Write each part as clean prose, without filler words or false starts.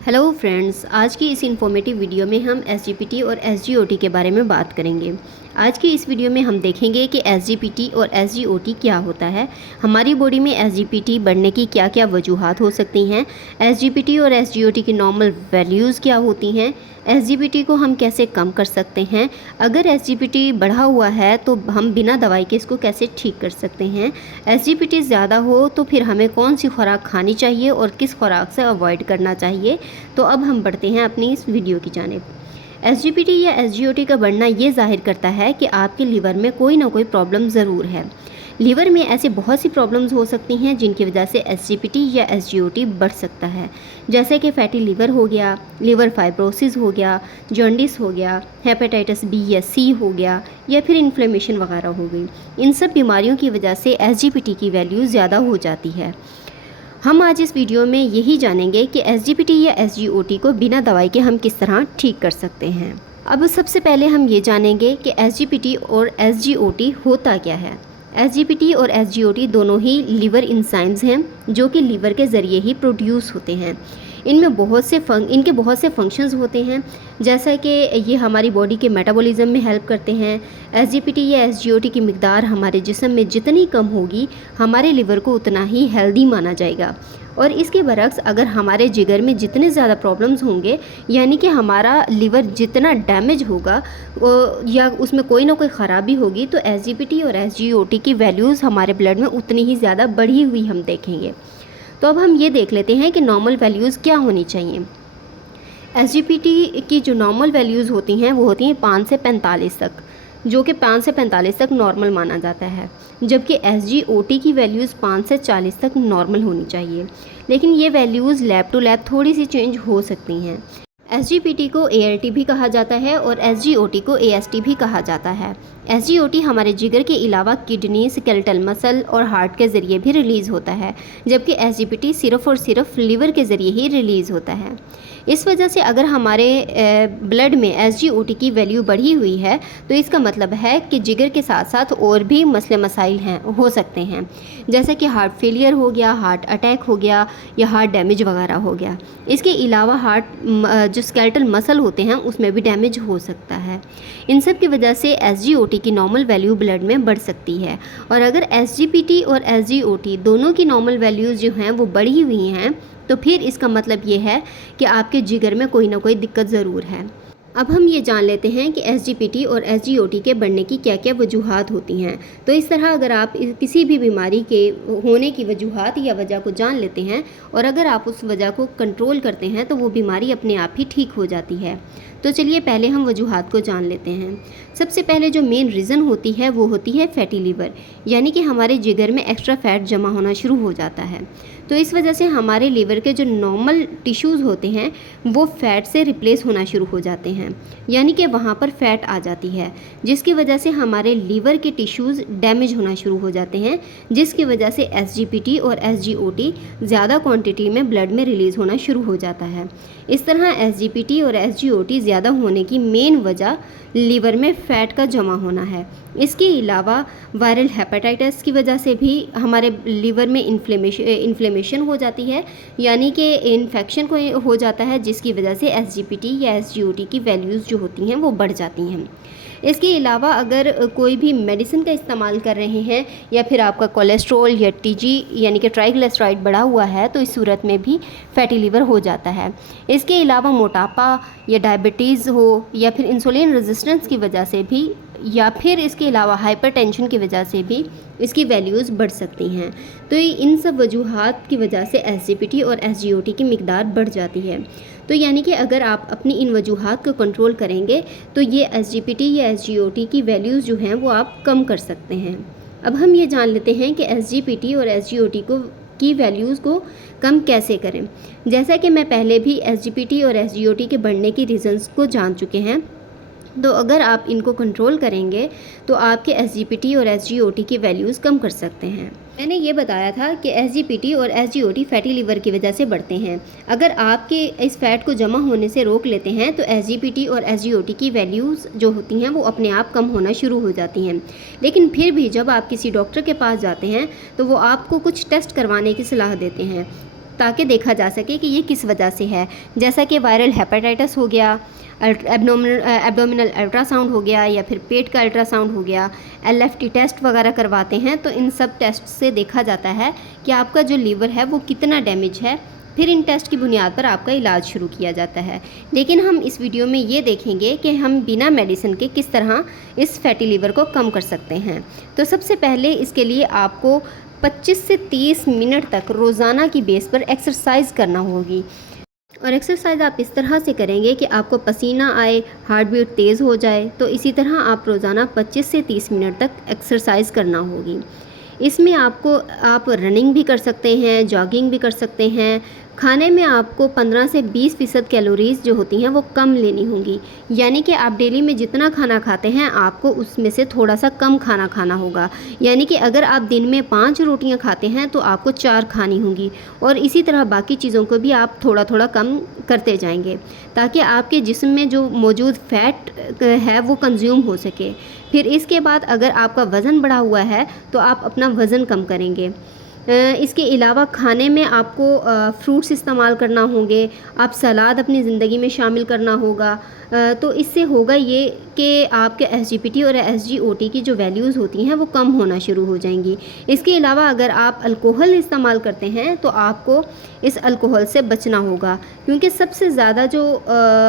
Hello friends, आज की इस इन्फॉर्मेटिव वीडियो में हम एसजीपीटी और एसजीओटी के बारे में बात करेंगे। आज की इस वीडियो में हम देखेंगे कि एसजीपीटी और एसजीओटी क्या होता है, हमारी बॉडी में एसजीपीटी बढ़ने की क्या क्या वजूहात हो सकती हैं, एसजीपीटी और एसजीओटी की नॉर्मल वैल्यूज़ क्या होती हैं, एसजीपीटी को हम कैसे कम कर सकते हैं, अगर एसजीपीटी बढ़ा हुआ है तो हम बिना दवाई के इसको कैसे ठीक कर सकते हैं, एसजीपीटी ज़्यादा हो तो फिर हमें कौन सी खुराक खानी चाहिए और किस खुराक से अवॉइड करना चाहिए। तो अब हम बढ़ते हैं अपनी इस वीडियो की जानिब। एसजीपीटी या एसजीओटी का बढ़ना ये जाहिर करता है कि आपके लीवर में कोई ना कोई प्रॉब्लम ज़रूर है। लीवर में ऐसे बहुत सी प्रॉब्लम्स हो सकती हैं जिनकी वजह से एसजीपीटी या एसजीओटी बढ़ सकता है, जैसे कि फैटी लीवर हो गया, लीवर फाइब्रोसिस हो गया, जॉन्डिस हो गया, हेपेटाइटिस बी या सी हो गया, या फिर इन्फ्लेमेशन वगैरह हो गई। इन सब बीमारियों की वजह से एसजीपीटी की वैल्यू ज़्यादा हो जाती है। हम आज इस वीडियो में यही जानेंगे कि एसजीपीटी या एसजीओटी को बिना दवाई के हम किस तरह ठीक कर सकते हैं। अब सबसे पहले हम ये जानेंगे कि एसजीपीटी और एसजीओटी होता क्या है। एसजीपीटी और एसजीओटी दोनों ही लीवर एंजाइम्स हैं जो कि लीवर के ज़रिए ही प्रोड्यूस होते हैं। इनके बहुत से फंक्शंस होते हैं, जैसा कि ये हमारी बॉडी के मेटाबॉलिज्म में हेल्प करते हैं। एसजीपीटी या एसजीओटी की मिकदार हमारे जिस्म में जितनी कम होगी, हमारे लिवर को उतना ही हेल्दी माना जाएगा। और इसके बरक्स अगर हमारे जिगर में जितने ज़्यादा प्रॉब्लम्स होंगे, यानी कि हमारा लिवर जितना डैमेज होगा या उसमें कोई ना कोई ख़राबी होगी, तो एसजीपीटी और एसजीओटी की वैल्यूज़ हमारे ब्लड में उतनी ही ज़्यादा बढ़ी हुई हम देखेंगे। तो अब हम ये देख लेते हैं कि नॉर्मल वैल्यूज़ क्या होनी चाहिए। एसजीपीटी की जो नॉर्मल वैल्यूज़ होती हैं वो होती हैं 5 से 45 तक, जो कि 5 से 45 तक नॉर्मल माना जाता है, जबकि एसजीओटी की वैल्यूज़ 5 से 40 तक नॉर्मल होनी चाहिए। लेकिन ये वैल्यूज़ लैब टू लैब थोड़ी सी चेंज हो सकती हैं। एसजीपीटी को एआरटी भी कहा जाता है और एसजीओटी को एएसटी भी कहा जाता है। एसजीओटी हमारे जिगर के अलावा किडनी, स्केलेटल मसल और हार्ट के ज़रिए भी रिलीज़ होता है, जबकि एसजीपीटी सिर्फ और सिर्फ लीवर के ज़रिए ही रिलीज़ होता है। इस वजह से अगर हमारे ब्लड में एसजीओटी की वैल्यू बढ़ी हुई है तो इसका मतलब है कि जिगर के साथ साथ और भी मसले मसाइल हैं हो सकते हैं, जैसे कि हार्ट फेलियर हो गया, हार्ट अटैक हो गया या हार्ट डैमेज वगैरह हो गया। इसके अलावा हार्ट जो स्केलेटल मसल होते हैं उसमें भी डैमेज हो सकता है। इन सब की वजह से एसजीओटी की नॉर्मल वैल्यू ब्लड में बढ़ सकती है। और अगर एसजीपीटी और एसजीओटी दोनों की नॉर्मल वैल्यूज़ जो हैं वो बढ़ी हुई हैं तो फिर इसका मतलब ये है कि आपके जिगर में कोई ना कोई दिक्कत ज़रूर है। अब हम ये जान लेते हैं कि एसजीपीटी और एसजीओटी के बढ़ने की क्या क्या वजूहात होती हैं। तो इस तरह अगर आप किसी भी बीमारी के होने की वजूहात या वजह को जान लेते हैं और अगर आप उस वजह को कंट्रोल करते हैं तो वो बीमारी अपने आप ही ठीक हो जाती है। तो चलिए पहले हम वजूहात को जान लेते हैं। सबसे पहले जो मेन रीज़न होती है वो होती है फैटी लीवर, यानी कि हमारे जिगर में एक्स्ट्रा फैट जमा होना शुरू हो जाता है। तो इस वजह से हमारे लीवर के जो नॉर्मल टिश्यूज़ होते हैं वो फैट से रिप्लेस होना शुरू हो जाते हैं, यानी कि वहाँ पर फैट आ जाती है, जिसकी वजह से हमारे लीवर के टिश्यूज़ डैमेज होना शुरू हो जाते हैं, जिसकी वजह से एसजीपीटी और एसजीओटी ज़्यादा क्वांटिटी में ब्लड में रिलीज़ होना शुरू हो जाता है। इस तरह एसजीपीटी और एसजीओटी ज़्यादा होने की मेन वजह लीवर में फ़ैट का जमा होना है। इसके अलावा वायरल हेपेटाइटिस की वजह से भी हमारे लीवर में इन्फ्लेमेशन हो जाती है, यानी कि इन्फेक्शन को हो जाता है, जिसकी वजह से एसजीपीटी या एसजीओटी की वैल्यूज़ जो होती हैं वो बढ़ जाती हैं। इसके अलावा अगर कोई भी मेडिसिन का इस्तेमाल कर रहे हैं या फिर आपका कोलेस्ट्रॉल या टीजी यानी कि ट्राइग्लिसराइड बढ़ा हुआ है तो इस सूरत में भी फैटी लीवर हो जाता है। इसके अलावा मोटापा या डायबिटीज़ हो या फिर इंसुलिन रेजिस्टेंस की वजह से भी या फिर इसके अलावा हाइपरटेंशन की वजह से भी इसकी वैल्यूज़ बढ़ सकती हैं। तो इन सब वजूहात की वजह से एसजीपीटी और एसजीओटी की मिकदार बढ़ जाती है। तो यानी कि अगर आप अपनी इन वजूहात को कंट्रोल करेंगे तो ये एसजीपीटी या एसजीओटी की वैल्यूज़ जो हैं वो आप कम कर सकते हैं। अब हम ये जान लेते हैं कि एसजीपीटी और एसजीओटी की वैल्यूज़ को कम कैसे करें। जैसा कि मैं पहले भी एसजीपीटी और एसजीओटी के बढ़ने की रीज़न्स को जान चुके हैं, तो अगर आप इनको कंट्रोल करेंगे तो आपके एसजीपीटी और एसजीओटी की वैल्यूज़ कम कर सकते हैं। मैंने ये बताया था कि एसजीपीटी और एसजीओटी फैटी लीवर की वजह से बढ़ते हैं। अगर आपके इस फैट को जमा होने से रोक लेते हैं तो एसजीपीटी और एसजीओटी की वैल्यूज़ जो होती हैं वो अपने आप कम होना शुरू हो जाती हैं। लेकिन फिर भी जब आप किसी डॉक्टर के पास जाते हैं तो वो आपको कुछ टेस्ट करवाने की सलाह देते हैं, ताकि देखा जा सके कि ये किस वजह से है, जैसा कि वायरल हेपेटाइटिस हो गया, एब्डोमिनल अल्ट्रासाउंड हो गया, या फिर पेट का अल्ट्रासाउंड हो गया, LFT टेस्ट वगैरह करवाते हैं। तो इन सब टेस्ट से देखा जाता है कि आपका जो लीवर है वो कितना डैमेज है, फिर इन टेस्ट की बुनियाद पर आपका इलाज शुरू किया जाता है। लेकिन हम इस वीडियो में ये देखेंगे कि हम बिना मेडिसिन के किस तरह इस फैटी लीवर को कम कर सकते हैं। तो सबसे पहले इसके लिए आपको 25 से 30 मिनट तक रोज़ाना की बेस पर एक्सरसाइज करना होगी। और एक्सरसाइज आप इस तरह से करेंगे कि आपको पसीना आए, हार्ट बीट तेज़ हो जाए। तो इसी तरह आप रोज़ाना 25 से 30 मिनट तक एक्सरसाइज करना होगी। इसमें आप रनिंग भी कर सकते हैं, जॉगिंग भी कर सकते हैं। खाने में आपको 15 से 20% कैलोरीज़ जो होती हैं वो कम लेनी होंगी, यानी कि आप डेली में जितना खाना खाते हैं आपको उसमें से थोड़ा सा कम खाना खाना होगा। यानी कि अगर आप दिन में 5 रोटियां खाते हैं तो आपको 4 खानी होंगी, और इसी तरह बाकी चीज़ों को भी आप थोड़ा थोड़ा कम करते जाएंगे, ताकि आपके जिस्म में जो मौजूद फ़ैट है वो कंज्यूम हो सके। फिर इसके बाद अगर आपका वज़न बढ़ा हुआ है तो आप अपना वज़न कम करेंगे। इसके अलावा खाने में आपको फ्रूट्स इस्तेमाल करना होंगे, आप सलाद अपनी ज़िंदगी में शामिल करना होगा। तो इससे होगा ये कि आपके SGPT और SGOT की जो वैल्यूज़ होती हैं वो कम होना शुरू हो जाएंगी। इसके अलावा अगर आप अल्कोहल इस्तेमाल करते हैं तो आपको इस अल्कोहल से बचना होगा, क्योंकि सबसे ज़्यादा जो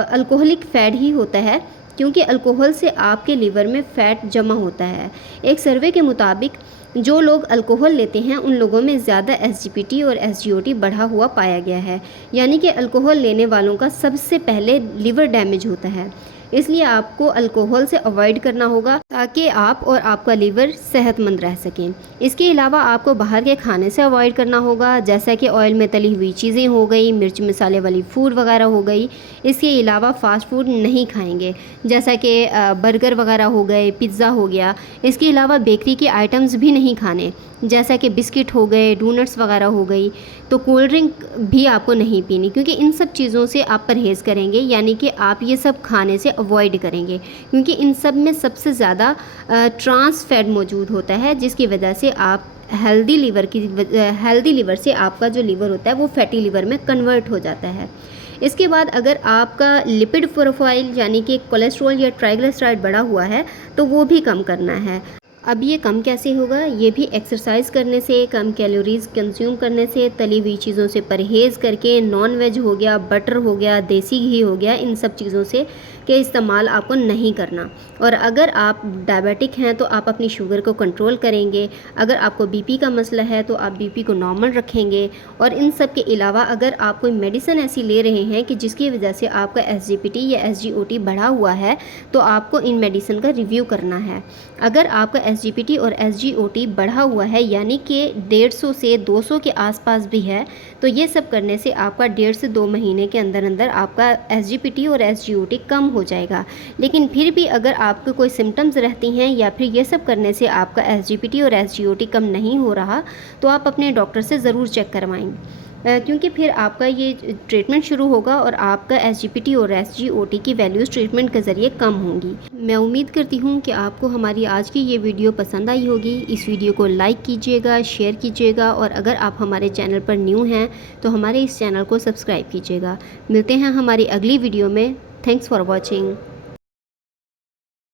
अल्कोहलिक फ़ैट ही होता है, क्योंकि अल्कोहल से आपके लीवर में फ़ैट जमा होता है। एक सर्वे के मुताबिक जो लोग अल्कोहल लेते हैं उन लोगों में ज़्यादा SGPT और SGOT बढ़ा हुआ पाया गया है, यानी कि अल्कोहल लेने वालों का सबसे पहले लीवर डैमेज होता है। इसलिए आपको अल्कोहल से अवॉइड करना होगा ताकि आप और आपका लीवर सेहतमंद रह सकें। इसके अलावा आपको बाहर के खाने से अवॉइड करना होगा, जैसा कि ऑयल में तली हुई चीज़ें हो गई, मिर्च मसाले वाली फूड वगैरह हो गई। इसके अलावा फ़ास्ट फूड नहीं खाएंगे, जैसा कि बर्गर वगैरह हो गए, पिज़्ज़ा हो गया। इसके अलावा बेकरी के आइटम्स भी नहीं खाने, जैसा कि बिस्किट हो गए, डोनट्स वगैरह हो गई। तो कोल्ड ड्रिंक भी आपको नहीं पीनी, क्योंकि इन सब चीज़ों से आप परहेज़ करेंगे, यानी कि आप ये सब खाने से अवॉइड करेंगे, क्योंकि इन सब में सबसे ज़्यादा ट्रांस फैट मौजूद होता है, जिसकी वजह से आप हेल्दी लीवर से आपका जो लीवर होता है वो फैटी लीवर में कन्वर्ट हो जाता है। इसके बाद अगर आपका लिपिड प्रोफाइल यानी कि कोलेस्ट्रॉल या ट्राइग्लिसराइड बढ़ा हुआ है तो वो भी कम करना है। अब ये कम कैसे होगा? ये भी एक्सरसाइज करने से, कम कैलोरीज़ कंज्यूम करने से, तली हुई चीज़ों से परहेज़ करके, नॉन वेज हो गया, बटर हो गया, देसी घी हो गया, इन सब चीज़ों से के इस्तेमाल आपको नहीं करना। और अगर आप डायबिटिक हैं तो आप अपनी शुगर को कंट्रोल करेंगे। अगर आपको बीपी का मसला है तो आप बीपी को नॉर्मल रखेंगे। और इन सब के अलावा अगर आप कोई मेडिसिन ऐसी ले रहे हैं कि जिसकी वजह से आपका SGPT या SGOT बढ़ा हुआ है, तो आपको इन मेडिसिन का रिव्यू करना है। अगर आपका SGPT और SGOT बढ़ा हुआ है, यानी कि 150 से 200 के आसपास भी है, तो ये सब करने से आपका 1.5 से 2 महीने के अंदर अंदर आपका SGPT और SGOT कम हो जाएगा। लेकिन फिर भी अगर आपको कोई सिम्टम्स रहती हैं या फिर ये सब करने से आपका SGPT और SGOT कम नहीं हो रहा, तो आप अपने डॉक्टर से ज़रूर चेक करवाएं, क्योंकि फिर आपका ये ट्रीटमेंट शुरू होगा और आपका SGPT और SGOT की वैल्यूज़ ट्रीटमेंट के ज़रिए कम होंगी। मैं उम्मीद करती हूँ कि आपको हमारी आज की ये वीडियो पसंद आई होगी। इस वीडियो को लाइक कीजिएगा, शेयर कीजिएगा, और अगर आप हमारे चैनल पर न्यू हैं तो हमारे इस चैनल को सब्सक्राइब कीजिएगा। मिलते हैं हमारी अगली वीडियो में। Thanks for watching.